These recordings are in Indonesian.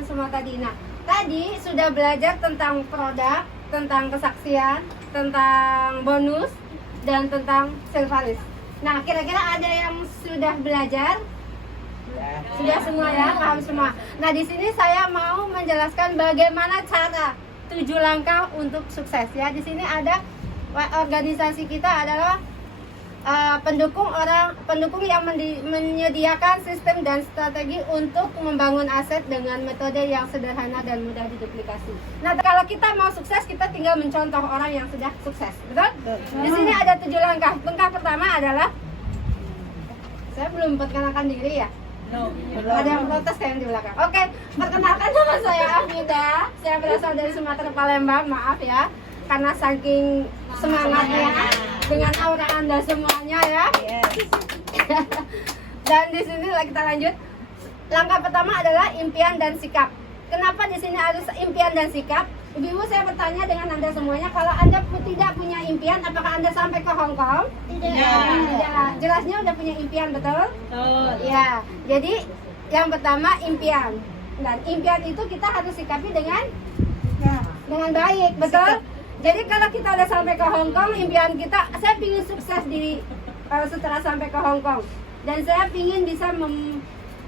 kalian semua tadi. Nah, tadi sudah belajar tentang produk, tentang kesaksian, tentang bonus, dan tentang silvalis. Nah, kira-kira ada yang sudah belajar? Sudah semua ya, paham semua. Nah, di sini saya mau menjelaskan bagaimana cara 7 langkah untuk sukses ya. Di sini ada organisasi kita adalah pendukung yang menyediakan sistem dan strategi untuk membangun aset dengan metode yang sederhana dan mudah diduplikasi. Nah, kalau kita mau sukses, kita tinggal mencontoh orang yang sudah sukses, betul? Di sini ada 7 langkah. Langkah pertama adalah, saya belum perkenalkan diri ya. Ada yang protes kayak di belakang. Oke, perkenalkan nama saya Afida. Saya berasal dari Sumatera Palembang. Maaf ya, karena saking semangatnya dengan aura Anda semuanya ya. Dan di sini kita lanjut. Langkah pertama adalah impian dan sikap. Kenapa di sini harus impian dan sikap? Ibu, saya bertanya dengan Anda semuanya, kalau Anda tidak punya impian, apakah Anda sampai ke Hong Kong? Tidak. Jelasnya udah punya impian, betul? Betul. Ya. Jadi yang pertama impian. Dan impian itu kita harus sikapi dengan baik, betul? Jadi kalau kita udah sampai ke Hong Kong, impian kita, saya ingin sukses setelah sampai ke Hong Kong, dan saya ingin bisa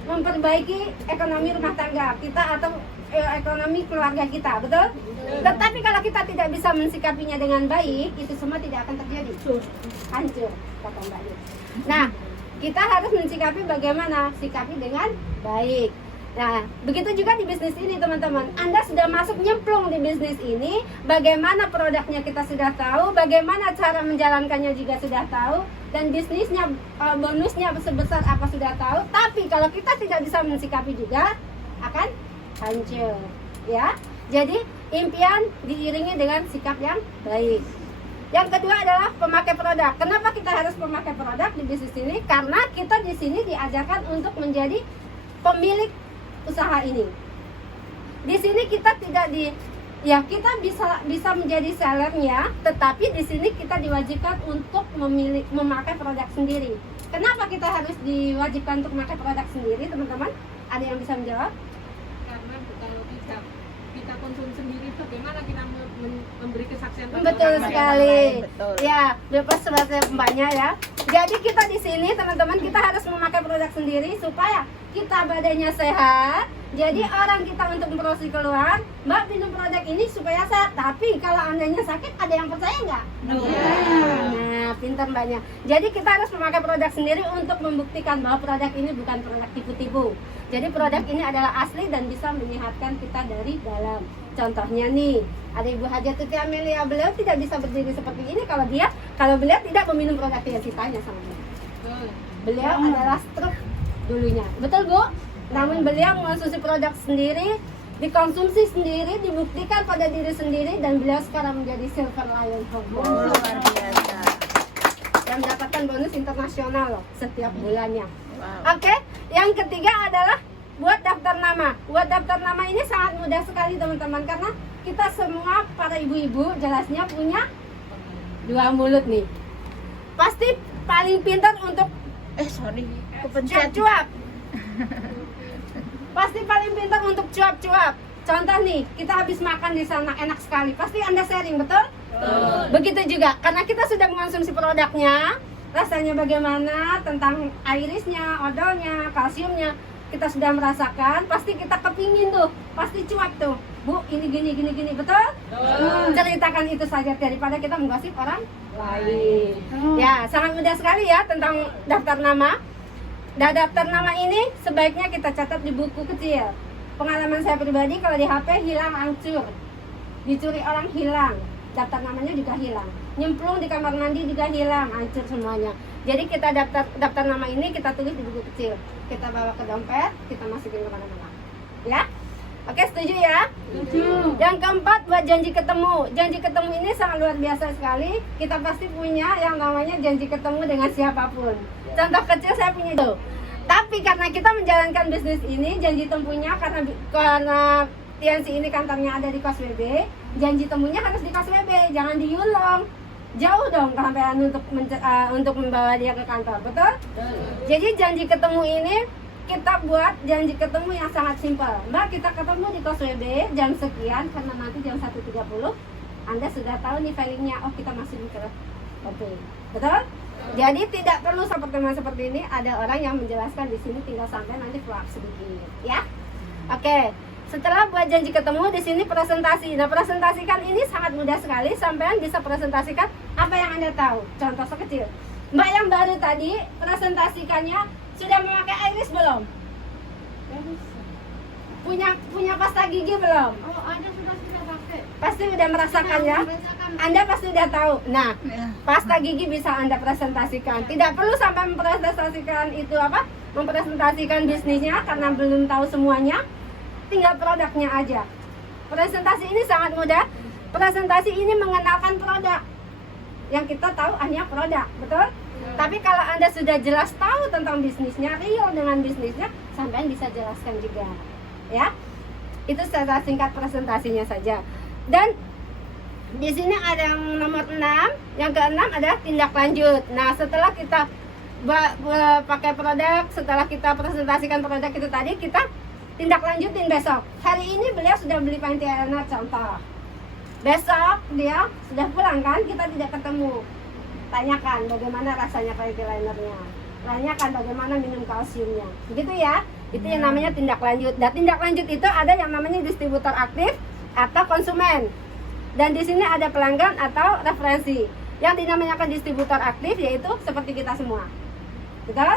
memperbaiki ekonomi rumah tangga kita atau ekonomi keluarga kita, betul? Tetapi kalau kita tidak bisa mensikapinya dengan baik, itu semua tidak akan terjadi. Hancur, kata Mbak Yu. Nah, kita harus mensikapi bagaimana? Sikapi dengan baik. Nah, begitu juga di bisnis ini, teman-teman. Anda sudah masuk nyemplung di bisnis ini, bagaimana produknya kita sudah tahu, bagaimana cara menjalankannya juga sudah tahu, dan bisnisnya, bonusnya sebesar apa sudah tahu. Tapi kalau kita tidak bisa mensikapi juga, akan hancur, ya. Jadi impian diiringi dengan sikap yang baik. Yang kedua adalah pemakai produk. Kenapa kita harus memakai produk di bisnis ini? Karena kita di sini diajarkan untuk menjadi pemilik usaha ini. Di sini kita tidak kita bisa menjadi sellernya, tetapi di sini kita diwajibkan untuk memakai produk sendiri. Kenapa kita harus diwajibkan untuk memakai produk sendiri, teman-teman? Ada yang bisa menjawab? Karena kalau kita konsum sendiri, bagaimana kita memberi kesaksian? Betul sekali. Betul. Ya, lepas sebagai mbaknya ya. Jadi kita di sini, teman-teman, kita harus memakai produk sendiri supaya kita badannya sehat. Jadi orang kita untuk memproduksi keluar, Mbak minum produk ini supaya sehat. Tapi kalau andanya sakit, ada yang percaya nggak? Nah, pintar mbaknya. Jadi kita harus memakai produk sendiri untuk membuktikan bahwa produk ini bukan produk tipu-tipu. Jadi produk ini adalah asli dan bisa menyehatkan kita dari dalam. Contohnya nih, ada Ibu Hajatuti Amelia, beliau tidak bisa berdiri seperti ini kalau beliau tidak meminum produk yang ditanya sama beliau. Beliau adalah stroke dulunya, betul Bu? Namun beliau mengonsumsi produk sendiri, dikonsumsi sendiri, dibuktikan pada diri sendiri, dan beliau sekarang menjadi Silver Lion Hormone. Luar biasa. Dan mendapatkan bonus internasional loh setiap bulannya. Wow. Oke, yang ketiga adalah buat daftar nama. Buat daftar nama ini sangat mudah sekali, teman-teman, karena kita semua para ibu-ibu jelasnya punya 2 mulut nih. Pasti paling pintar untuk cuap-cuap. Pasti paling pintar untuk cuap-cuap. Contoh nih, kita habis makan di sana enak sekali. Pasti Anda sharing, betul? Begitu juga, karena kita sudah mengonsumsi produknya, rasanya bagaimana, tentang irisnya, odolnya, kalsiumnya, kita sudah merasakan, pasti kita kepingin tuh, pasti cuap tuh. Bu, ini gini, betul? Ceritakan itu saja daripada kita menggosip orang lain. Ya, sangat mudah sekali ya tentang daftar nama. Daftar nama ini sebaiknya kita catat di buku kecil. Pengalaman saya pribadi, kalau di HP hilang, hancur, dicuri orang hilang, daftar namanya juga hilang, nyemplung di kamar mandi juga hilang, hancur semuanya. Jadi kita daftar nama ini kita tulis di buku kecil, kita bawa ke dompet, kita masukin ke mana-mana. Ya, oke, setuju ya? Setuju. Yang keempat, buat janji ketemu. Janji ketemu ini sangat luar biasa sekali. Kita pasti punya yang namanya janji ketemu dengan siapapun. Contoh kecil saya punya itu. Tapi karena kita menjalankan bisnis ini, janji temunya karena TNC ini kantornya ada di Kos WB, janji temunya harus di Kos WB, jangan di Yulong. Jauh dong kerampean untuk membawa dia ke kantor, betul? Jadi janji ketemu ini kita buat janji ketemu yang sangat simpel. Mbak, kita ketemu di kos WB jam sekian, karena nanti jam 1.30 Anda sudah tahu nih filingnya. Oh, kita masih di kelas. Oke, betul? Jadi tidak perlu pertemuan seperti ini. Ada orang yang menjelaskan di sini, tinggal sampai nanti follow up sedikit, ya. Oke. Setelah buat janji ketemu, di sini presentasi. Nah, presentasikan ini sangat mudah sekali. Sampean bisa presentasikan apa yang Anda tahu. Contoh sekecil. Mbak yang baru tadi, presentasikannya sudah memakai iris belum? Punya pasta gigi belum? Oh, ada sudah pakai. Pasti udah merasakan ya? Anda pasti udah tahu. Nah, pasta gigi bisa Anda presentasikan. Tidak perlu sampai mempresentasikan itu apa? Mempresentasikan bisnisnya karena belum tahu semuanya. Tinggal produknya aja. Presentasi ini sangat mudah. Presentasi ini mengenalkan produk. Yang kita tahu hanya produk, betul? Tapi kalau Anda sudah jelas tahu tentang bisnisnya, real dengan bisnisnya, sampai bisa jelaskan juga. Ya. Itu secara singkat presentasinya saja. Dan di sini ada yang nomor 6, yang ke-6 adalah tindak lanjut. Nah, setelah kita pakai produk, setelah kita presentasikan produk itu tadi, kita tindak lanjutin besok. Hari ini beliau sudah beli panty liner contoh. Besok dia sudah pulang kan, kita tidak ketemu. Tanyakan bagaimana rasanya panty linernya. Tanyakan bagaimana minum kalsiumnya. Begitu ya. Itu yang namanya tindak lanjut. Dan tindak lanjut itu ada yang namanya distributor aktif atau konsumen. Dan di sini ada pelanggan atau referensi. Yang dinamakan distributor aktif yaitu seperti kita semua. Betul?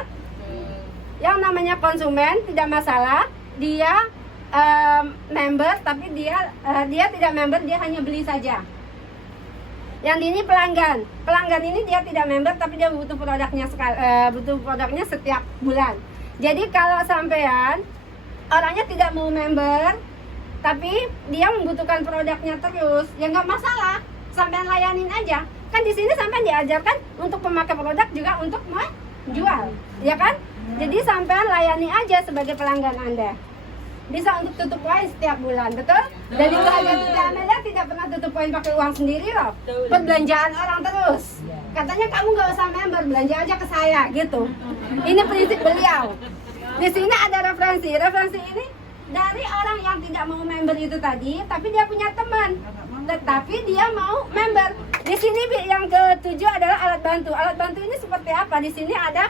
Yang namanya konsumen tidak masalah. Dia member, tapi dia tidak member, dia hanya beli saja. Yang ini pelanggan. Pelanggan ini dia tidak member, tapi dia butuh produknya setiap bulan. Jadi kalau sampean orangnya tidak mau member, tapi dia membutuhkan produknya terus, ya nggak masalah. Sampean layanin aja. Kan di sini sampean diajarkan untuk pemakai produk juga untuk menjual, ya kan? Jadi sampean layani aja sebagai pelanggan Anda. Bisa untuk tutup poin setiap bulan, betul? Dan itu aja Anda tidak pernah tutup poin pakai uang sendiri loh. Perbelanjaan orang terus. Katanya kamu nggak usah member, belanja aja ke saya gitu. Ini prinsip beliau. Di sini ada referensi. Referensi ini dari orang yang tidak mau member itu tadi, tapi dia punya teman. Tetapi dia mau member. Di sini yang ke-7 adalah alat bantu. Alat bantu ini seperti apa? Di sini ada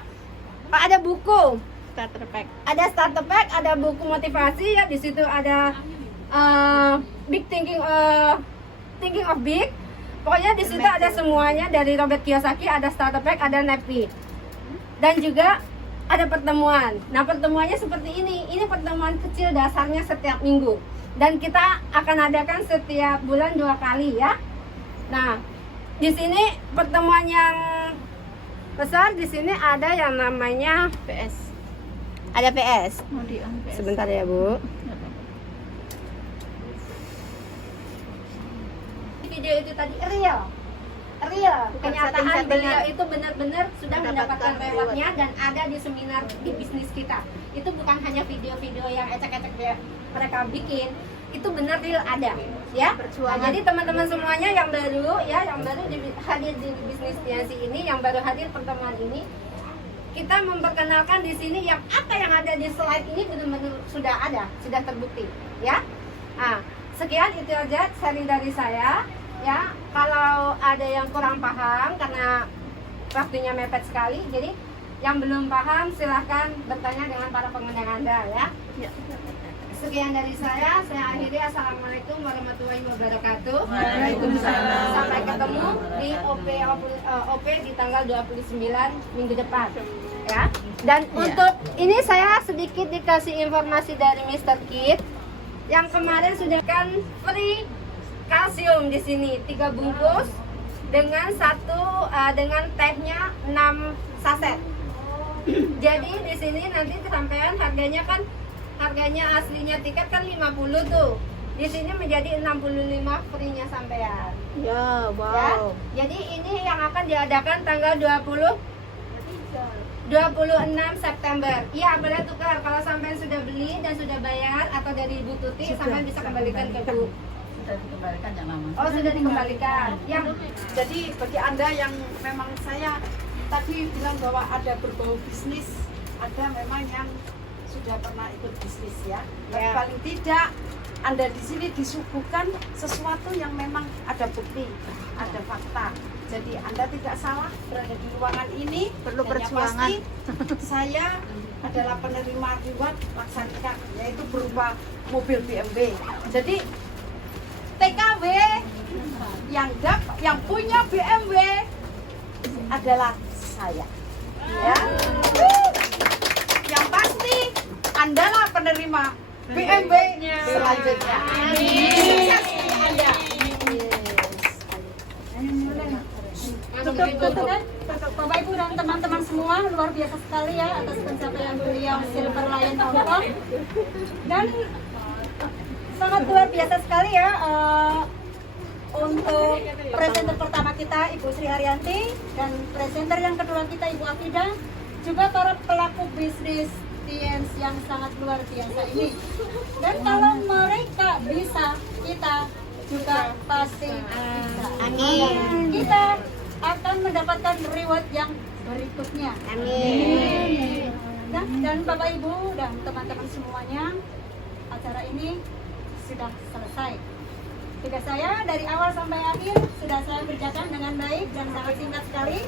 buku. Starter pack. Ada starter pack, ada buku motivasi ya. Di situ ada big thinking of big. Pokoknya di situ ada semuanya dari Robert Kiyosaki, ada starter pack, ada Napi. Dan juga ada pertemuan. Nah, pertemuannya seperti ini. Ini pertemuan kecil dasarnya setiap minggu. Dan kita akan adakan setiap bulan 2 kali ya. Nah, di sini pertemuan yang besar, di sini ada yang namanya PS. ada PS. Mau di on PS. Sebentar ya, Bu. Video itu tadi real, kenyataan setting-settingan. beliau itu benar-benar sudah mendapatkan Mendapatkan rewardnya dan ada di seminar di bisnis kita. Itu bukan hanya video-video yang ecek-ecek mereka bikin, itu benar real ada, ya. Nah, jadi teman-teman semuanya yang baru hadir di bisnisnya si ini, yang baru hadir pertemuan ini, kita memperkenalkan di sini yang apa yang ada di slide ini benar-benar sudah ada, sudah terbukti, ya. Nah, sekian itu aja sharing dari saya, ya. Kalau ada yang kurang paham karena waktunya mepet sekali, jadi yang belum paham silahkan bertanya dengan para pengundang Anda, ya. Sekian dari saya akhiri. Assalamualaikum warahmatullahi wabarakatuh. Waalaikumsalam. Sampai ketemu di OP di tanggal 29 minggu depan, ya. Dan untuk ini saya sedikit dikasih informasi dari Mr. Kid yang kemarin sudah kan free kalsium di sini 3 bungkus dengan dengan tagnya 6 saset. Jadi di sini nanti sampean harganya aslinya tiket kan 50 tuh. Di sini menjadi 65 free-nya sampean. Ya, wow. Ya. Jadi ini yang akan diadakan tanggal 26 September. Iya, boleh tukar. Kalau sampean sudah beli dan sudah bayar atau dari Ibu Tuti, sampean bisa kembalikan ke Bu. Sudah dikembalikan ya, Mama. Oh, sudah dikembalikan. Yang Jadi bagi Anda yang memang saya tadi bilang bahwa ada berbau bisnis, ada memang yang sudah pernah ikut bisnis ya. Tapi Ya. paling tidak Anda di sini disuguhkan sesuatu yang memang ada bukti, ada fakta. Jadi Anda tidak salah berada di ruangan ini. Perlu Dan yang perjuangan. pasti, saya adalah penerima reward laksanakan, yaitu berupa mobil BMW. Jadi TKW yang punya BMW adalah saya. Ya. Yang pasti Andalah penerima BMW selanjutnya. Sukses untuk Anda. Untuk Bapak Ibu dan teman-teman semua, luar biasa sekali ya atas pencapaian beliau Silver Lion Hong Kong. Dan sangat luar biasa sekali ya untuk presenter pertama kita Ibu Sri Haryanti dan presenter yang kedua kita Ibu Afida, juga para pelaku bisnis TNS yang sangat luar biasa ini. Dan kalau mereka bisa, kita juga pasti bisa. Amin. Kita akan mendapatkan reward yang berikutnya. Amin. Dan Bapak Ibu dan teman-teman semuanya, acara ini sudah selesai. Tugas saya dari awal sampai akhir sudah saya kerjakan dengan baik dan sangat singkat sekali.